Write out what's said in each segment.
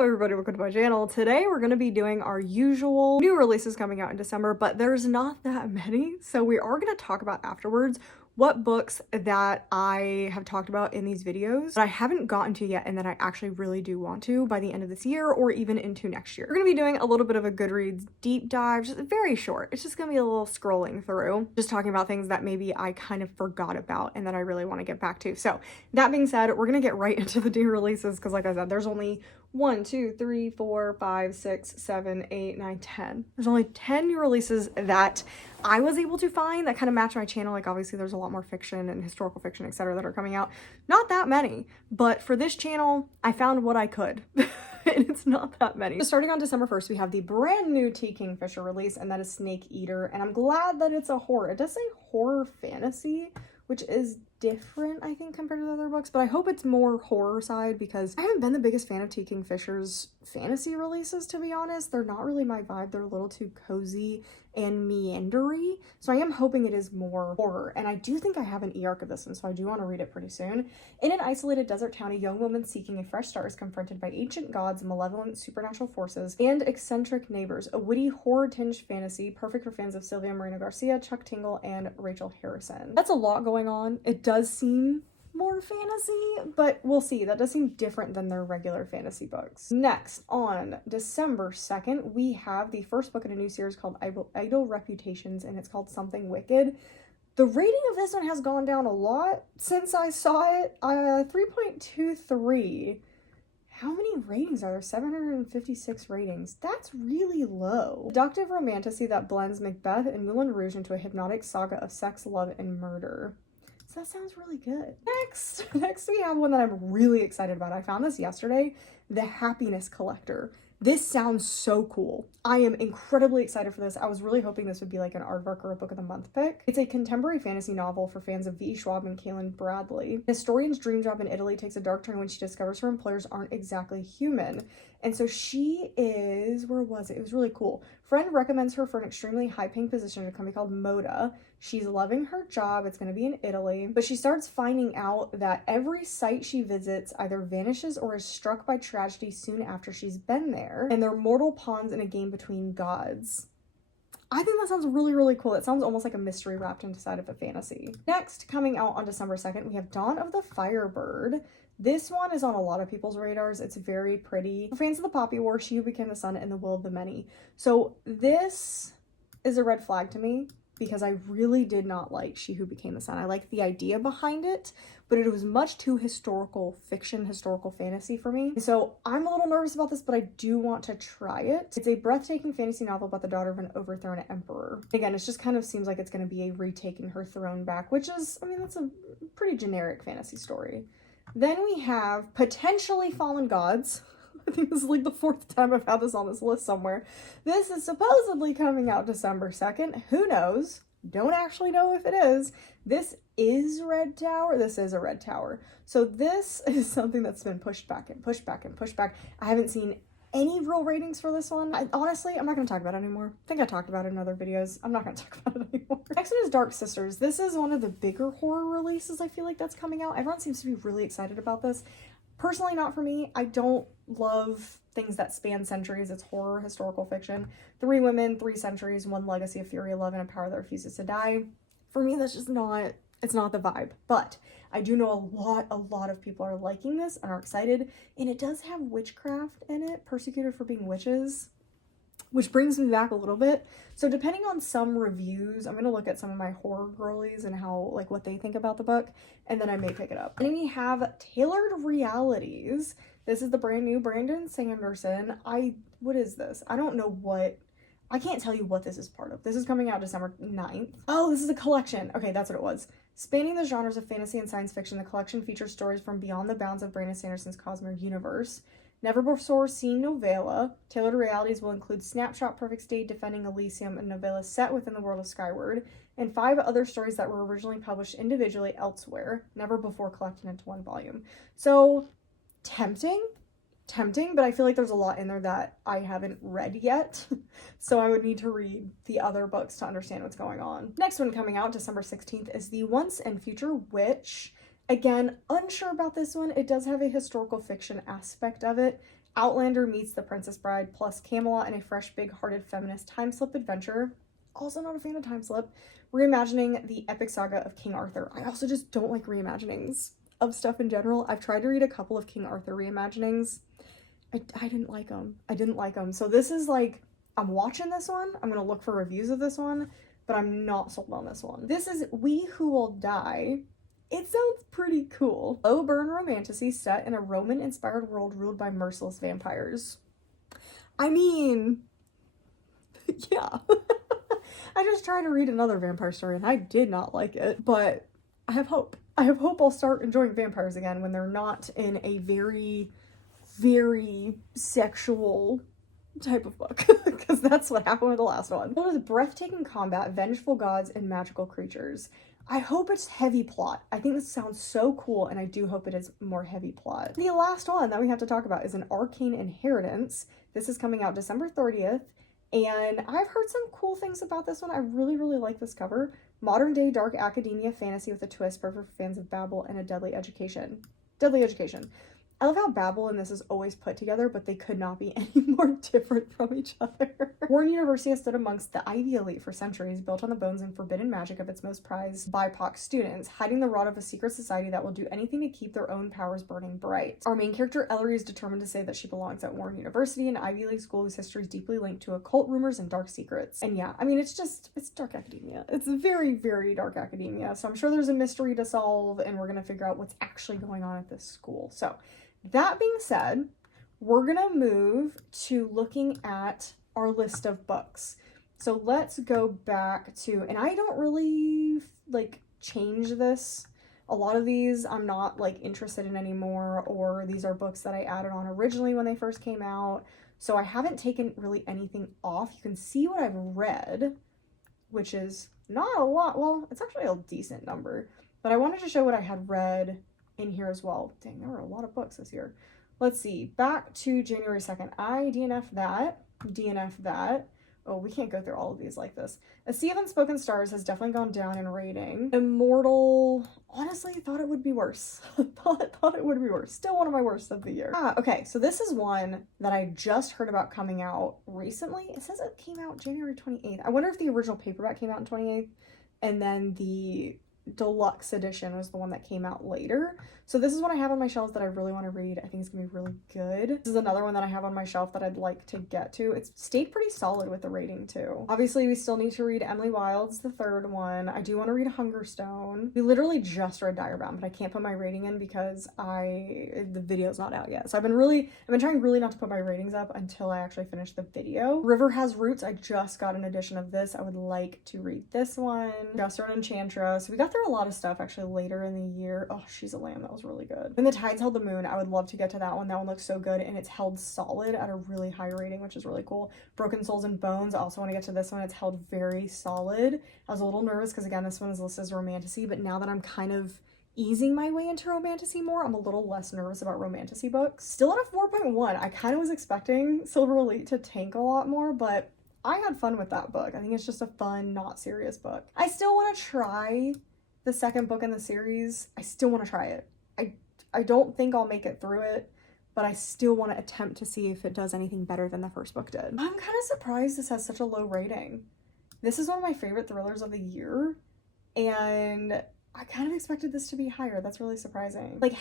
Hello everybody, welcome to my channel. Today we're going to be doing our usual new releases coming out in December, but there's not that many, so we are going to talk about afterwards what books that I have talked about in these videos that I haven't gotten to yet and that I actually really do want to by the end of this year or even into next year. We're going to be doing a little bit of a Goodreads deep dive, just very short. It's just going to be a little scrolling through, just talking about things that maybe I kind of forgot about and that I really want to get back to. So that being said, we're going to get right into the new releases because like I said, there's only 1, 2, 3, 4, 5, 6, 7, 8, 9, 10. There's only 10 new releases that I was able to find that kind of match my channel. Like obviously there's a lot more fiction and historical fiction, etc. that are coming out. Not that many, but for this channel, I found what I could. And it's not that many. So starting on December 1st, we have the brand new T. Kingfisher release, and that is Snake Eater. And I'm glad that it's a horror. It does say horror fantasy, which is different, I think, compared to the other books, but I hope it's more horror side because I haven't been the biggest fan of T. Kingfisher's fantasy releases, to be honest. They're not really my vibe. They're a little too cozy and meandery, so I am hoping it is more horror, and I do think I have an e-arc of this one, so I do want to read it pretty soon. In an isolated desert town, a young woman seeking a fresh start is confronted by ancient gods, malevolent supernatural forces, and eccentric neighbors. A witty, horror-tinged fantasy, perfect for fans of Sylvia Moreno Garcia, Chuck Tingle, and Rachel Harrison. That's a lot going on. It does seem more fantasy, but we'll see. That does seem different than their regular fantasy books. Next, on December 2nd, we have the first book in a new series called Idle Reputations, and it's called Something Wicked. The rating of this one has gone down a lot since I saw it. 3.23. How many ratings are there? 756 ratings. That's really low. Seductive romantasy that blends Macbeth and Moulin Rouge into a hypnotic saga of sex, love, and murder. So that sounds really good. Next we have one that I'm really excited about. I found this yesterday, The Happiness Collector. This sounds so cool. I am incredibly excited for this. I was really hoping this would be like an aardvark or a book of the month pick. It's a contemporary fantasy novel for fans of V. Schwab and Kaylin Bradley. A historian's dream job in Italy takes a dark turn when she discovers her employers aren't exactly human. And so she is, where was it? It was really cool. Friend recommends her for an extremely high-paying position at a company called Moda. She's loving her job. It's going to be in Italy. But she starts finding out that every site she visits either vanishes or is struck by tragedy soon after she's been there. And they're mortal pawns in a game between gods. I think that sounds really, really cool. It sounds almost like a mystery wrapped inside of a fantasy. Next, coming out on December 2nd, we have Dawn of the Firebird. This one is on a lot of people's radars. It's very pretty. For fans of the Poppy War, She Who Became the Sun, and The Will of the Many. So this is a red flag to me because I really did not like She Who Became the Sun. I liked the idea behind it, but it was much too historical fiction, historical fantasy for me. So I'm a little nervous about this, but I do want to try it. It's a breathtaking fantasy novel about the daughter of an overthrown emperor. Again, it just kind of seems like it's going to be a retaking her throne back, which is, I mean, that's a pretty generic fantasy story. Then we have Potentially Fallen Gods. I think this is like the 4th time I've had this on this list somewhere. This is supposedly coming out December 2nd. Who knows? Don't actually know if it is. This is Red Tower. This is a Red Tower. So this is something that's been pushed back and pushed back and pushed back. I haven't seen any real ratings for this one. Honestly, I'm not going to talk about it anymore. I think I talked about it in other videos. I'm not going to talk about it anymore. Next one is Dark Sisters. This is one of the bigger horror releases I feel like that's coming out. Everyone seems to be really excited about this. Personally, not for me. I don't love things that span centuries. It's horror, historical fiction. 3 women, 3 centuries, 1 legacy of fury, love, and a power that refuses to die. For me, that's just not, it's not the vibe. But I do know a lot of people are liking this and are excited. And it does have witchcraft in it, persecuted for being witches, which brings me back a little bit. So depending on some reviews, I'm going to look at some of my horror girlies and how, like, what they think about the book, and then I may pick it up. And then we have Tailored Realities. This is the brand new Brandon Sanderson. What is this? I don't know what, I can't tell you what this is part of. This is coming out December 9th. Oh, this is a collection. Okay, that's what it was. Spanning the genres of fantasy and science fiction, the collection features stories from beyond the bounds of Brandon Sanderson's cosmic universe. Never before seen novella. Tailored Realities will include Snapshot, Perfect State, Defending Elysium, and novellas set within the world of Skyward, and 5 other stories that were originally published individually elsewhere, never before collected into one volume. So, tempting, but I feel like there's a lot in there that I haven't read yet, so I would need to read the other books to understand what's going on. Next one coming out December 16th is The Once and Future Witch. Again, unsure about this one. It does have a historical fiction aspect of it. Outlander meets The Princess Bride plus Camelot in a fresh, big-hearted feminist time slip adventure. Also not a fan of time slip. Reimagining the epic saga of King Arthur. I also just don't like reimaginings of stuff in general. I've tried to read a couple of King Arthur reimaginings. I didn't like them. I didn't like them. So this is like, I'm watching this one. I'm going to look for reviews of this one, but I'm not sold on this one. This is We Who Will Die. It sounds pretty cool. Low burn romantasy set in a Roman-inspired world ruled by merciless vampires. I mean, yeah. I just tried to read another vampire story and I did not like it, but I have hope. I have hope I'll start enjoying vampires again when they're not in a very, very sexual type of book, because that's what happened with the last one. It was breathtaking combat, vengeful gods, and magical creatures. I hope it's heavy plot. I think this sounds so cool, and I do hope it is more heavy plot. The last one that we have to talk about is An Arcane Inheritance. This is coming out December 30th, and I've heard some cool things about this one. I really, really like this cover. Modern day dark academia fantasy with a twist, perfect for fans of Babel and a deadly education. Deadly education. I love how Babel and this is always put together, but they could not be any more different from each other. Warren University has stood amongst the Ivy elite for centuries, built on the bones and forbidden magic of its most prized BIPOC students, hiding the rod of a secret society that will do anything to keep their own powers burning bright. Our main character, Ellery, is determined to say that she belongs at Warren University, an Ivy League school whose history is deeply linked to occult rumors and dark secrets. And yeah, I mean, it's dark academia. It's very, very dark academia. So I'm sure there's a mystery to solve, and we're gonna figure out what's actually going on at this school. So that being said, we're gonna move to looking at our list of books. So let's go back to, and I don't really like change this. A lot of these I'm not like interested in anymore, or these are books that I added on originally when they first came out. So I haven't taken really anything off. You can see what I've read, which is not a lot. Well, it's actually a decent number, but I wanted to show what I had read in here as well. Dang, there were a lot of books this year. Let's see, back to January 2nd. I DNF'd that. Oh, we can't go through all of these like this. A Sea of Unspoken Stars has definitely gone down in rating. Immortal, honestly, thought it would be worse. thought it would be worse. Still one of my worst of the year. Okay, so this is one that I just heard about coming out recently. It says it came out January 28th. I wonder if the original paperback came out on 28th, and then the deluxe edition was the one that came out later. So this is one I have on my shelf that I really want to read. I think it's gonna be really good. This is another one that I have on my shelf that I'd like to get to. It's stayed pretty solid with the rating too. Obviously, we still need to read Emily Wilde's the third one. I do want to read Hungerstone. We literally just read Direbound, but I can't put my rating in because the video's not out yet. So I've been trying really not to put my ratings up until I actually finish the video. River Has Roots, I just got an edition of this. I would like to read this one. Just read Enchantress. We got through a lot of stuff actually later in the year. Oh, She's a Lamb, that was really good. When the Tides Held the Moon, I would love to get to that one. That one looks so good, and it's held solid at a really high rating, which is really cool. Broken Souls and Bones, I also want to get to this one. It's held very solid. I was a little nervous because again, this one is listed as romantasy, but now that I'm kind of easing my way into romantasy more, I'm a little less nervous about romantasy books. Still at a 4.1. I kind of was expecting Silver Elite to tank a lot more, but I had fun with that book. I think it's just a fun, not serious book. I still want to try the second book in the series. I still want to try it. I don't think I'll make it through it, but I still want to attempt to see if it does anything better than the first book did. I'm kind of surprised this has such a low rating. This is one of my favorite thrillers of the year, and I kind of expected this to be higher. That's really surprising. Like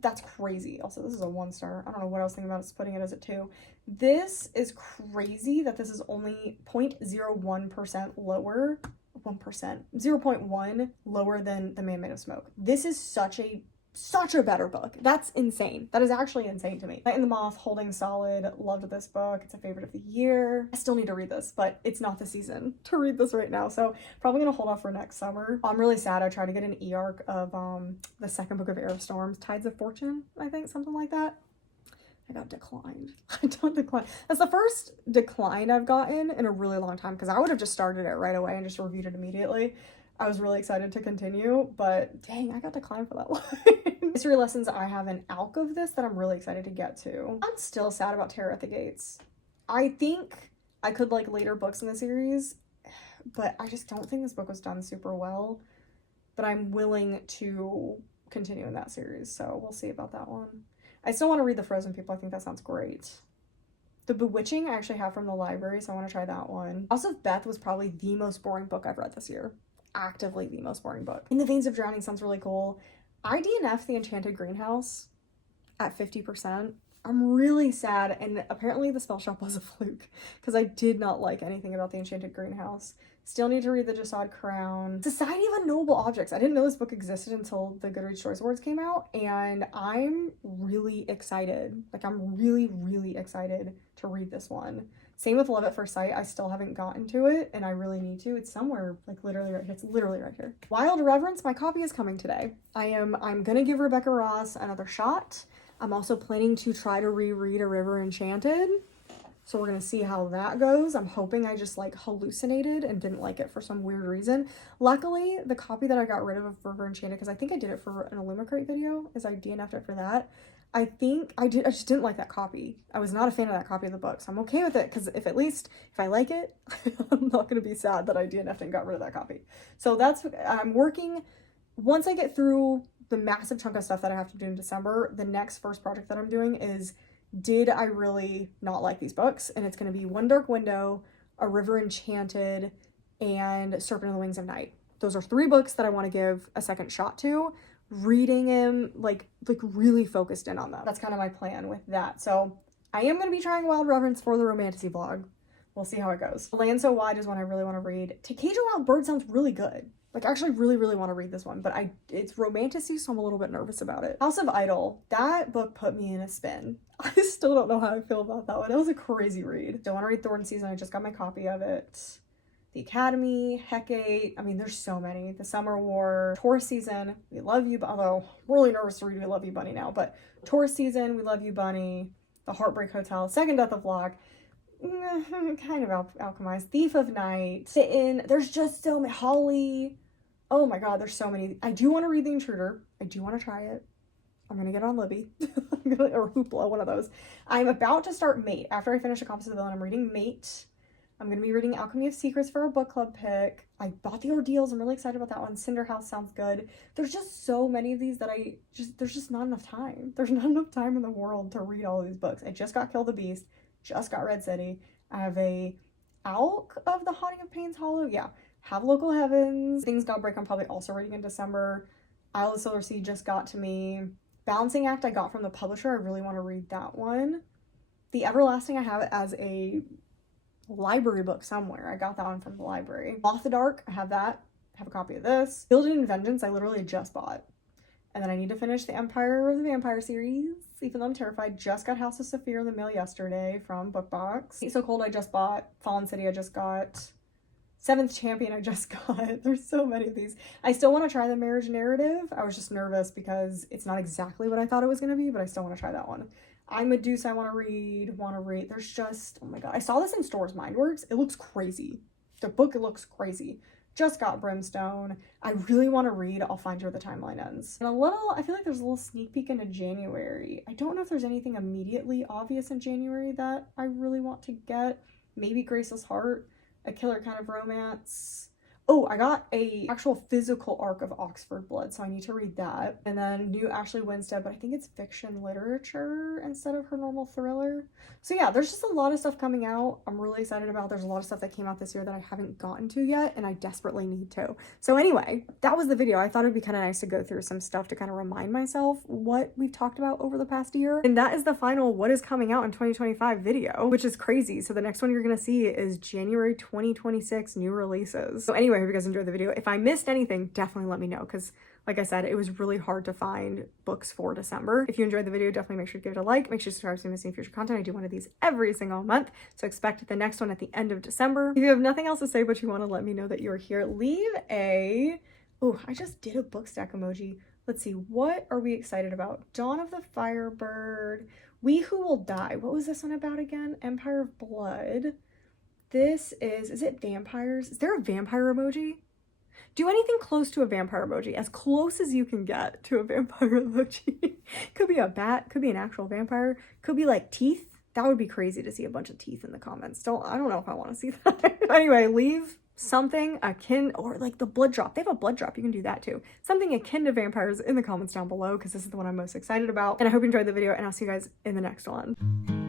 that's crazy. Also, this is a 1 star. I don't know what I was thinking about putting it as a 2. This is crazy that this is only 0.01% lower. 0.1 lower than The Man Made of Smoke. This is such a better book. That's insane. That is actually insane to me. Night and the Moth, holding solid. Loved this book. It's a favorite of the year. I still need to read this, but it's not the season to read this right now, so probably gonna hold off for next summer. I'm really sad. I tried to get an e-arc of the second book of Air of Storms, Tides of Fortune, I think, something like that. I got declined. I don't decline. That's the first decline I've gotten in a really long time, because I would have just started it right away and just reviewed it immediately. I was really excited to continue, but dang, I got declined for that one. History lessons, I have an ALC of this that I'm really excited to get to. I'm still sad about Terror at the Gates. I think I could like later books in the series, but I just don't think this book was done super well. But I'm willing to continue in that series, so we'll see about that one. I still want to read The Frozen People. I think that sounds great. The Bewitching I actually have from the library, so I want to try that one. House of Beth was probably the most boring book I've read this year. Actively the most boring book. In the Veins of Drowning sounds really cool. I DNF'd The Enchanted Greenhouse at 50%. I'm really sad, and apparently the spell shop was a fluke because I did not like anything about The Enchanted Greenhouse. Still need to read The Jasad Crown. Society of Unknowable Objects. I didn't know this book existed until the Goodreads Choice Awards came out, and I'm really excited. Like, I'm really, really excited to read this one. Same with Love at First Sight. I still haven't gotten to it, and I really need to. It's somewhere, like, literally right here. It's literally right here. Wild Reverence, my copy is coming today. I'm gonna give Rebecca Ross another shot. I'm also planning to try to reread A River Enchanted. So we're gonna see how that goes. I'm hoping I just like hallucinated and didn't like it for some weird reason. Luckily, the copy that I got rid of River Enchanted, because I think I did it for an Illumicrate video, as I DNF'd it for that. I just didn't like that copy. I was not a fan of that copy of the book, so I'm okay with it, because if I like it, I'm not gonna be sad that I DNF'd and got rid of that copy. So I'm working, once I get through the massive chunk of stuff that I have to do in December, the next first project that I'm doing is, did I really not like these books? And it's going to be One Dark Window, A River Enchanted, and Serpent in the Wings of Night. Those are 3 books that I want to give a second shot to. Reading them, like really focused in on them. That's kind of my plan with that. So I am going to be trying Wild Reverence for the Romantasy vlog. We'll see how it goes. Land So Wide is one I really want to read. To Cage a Wild Bird sounds really good. Like, I actually really, really want to read this one, but it's Romantasy, so I'm a little bit nervous about it. House of Idol, that book put me in a spin. I still don't know how I feel about that one. That was a crazy read. Don't want to read Thorn Season. I just got my copy of it. The Academy, Hecate. I mean, there's so many. The Summer War, Taurus Season, We Love You, although I'm really nervous to read We Love You, Bunny now, but Taurus Season, We Love You, Bunny, The Heartbreak Hotel, Second Death of Locke, kind of alchemized, Thief of Night, Sit-In. There's just so many. Holly. Oh my god, there's so many. I do want to read The Intruder. I do want to try it. I'm gonna get on Libby. Or Hoopla, one of those. I'm about to start Mate. After I finish A Compass of the Villain, I'm reading Mate. I'm gonna be reading Alchemy of Secrets for a book club pick. I bought The Ordeals. I'm really excited about that one. Cinder House sounds good. There's just so many of these that there's just not enough time. There's not enough time in the world to read all of these books. I just got Kill the Beast. Just got Red City. I have a Alk of the Haunting of Payne's Hollow. Yeah. Have Local Heavens. Things Got Break I'm probably also reading in December. Isle of the Solar Sea just got to me. Balancing Act I got from the publisher. I really want to read that one. The Everlasting I have as a library book somewhere. I got that one from the library. Off the Dark, I have that. I have a copy of this. Gilded in Vengeance I literally just bought. And then I need to finish the Empire of the Vampire series, even though I'm terrified. Just got House of Saphir in the mail yesterday from BookBox. So Cold I just bought. Fallen City I just got. Seventh Champion I just got. There's so many of these. I still want to try the Marriage Narrative. I was just nervous because it's not exactly what I thought it was going to be, but I still want to try that one. I Medusa I want to read. There's just, oh my god. I saw this in stores, Mindworks. It looks crazy. The book, it looks crazy. Just got Brimstone. I really want to read I'll Find You Where the Timeline Ends. And I feel like there's a little sneak peek into January. I don't know if there's anything immediately obvious in January that I really want to get. Maybe Graceless Heart. A Killer Kind of Romance. Oh, I got a actual physical arc of Oxford Blood, so I need to read that. And then new Ashley Winstead, but I think it's fiction literature instead of her normal thriller. So yeah, there's just a lot of stuff coming out I'm really excited about. There's a lot of stuff that came out this year that I haven't gotten to yet, and I desperately need to. So anyway, that was the video. I thought it'd be kind of nice to go through some stuff to kind of remind myself what we've talked about over the past year. And that is the final what is coming out in 2025 video, which is crazy. So the next one you're gonna see is January 2026 new releases. So anyway, I hope you guys enjoyed the video. If I missed anything, definitely let me know, because like I said, it was really hard to find books for December. If you enjoyed the video, definitely make sure to give it a like. Make sure to subscribe so you don't miss any future content. I do one of these every single month, so expect the next one at the end of December. If you have nothing else to say but you want to let me know that you're here, leave a... Oh, I just did a book stack emoji. Let's see, what are we excited about? Dawn of the Firebird, We Who Will Die. What was this one about again? Empire of Blood. This is it vampires? Is there a vampire emoji? Do anything close to a vampire emoji, as close as you can get to a vampire emoji. Could be a bat, could be an actual vampire, could be like teeth. That would be crazy to see a bunch of teeth in the comments. I don't know if I want to see that. Anyway, leave something akin, or like the blood drop. They have a blood drop. You can do that too. Something akin to vampires in the comments down below, because this is the one I'm most excited about. And I hope you enjoyed the video, and I'll see you guys in the next one.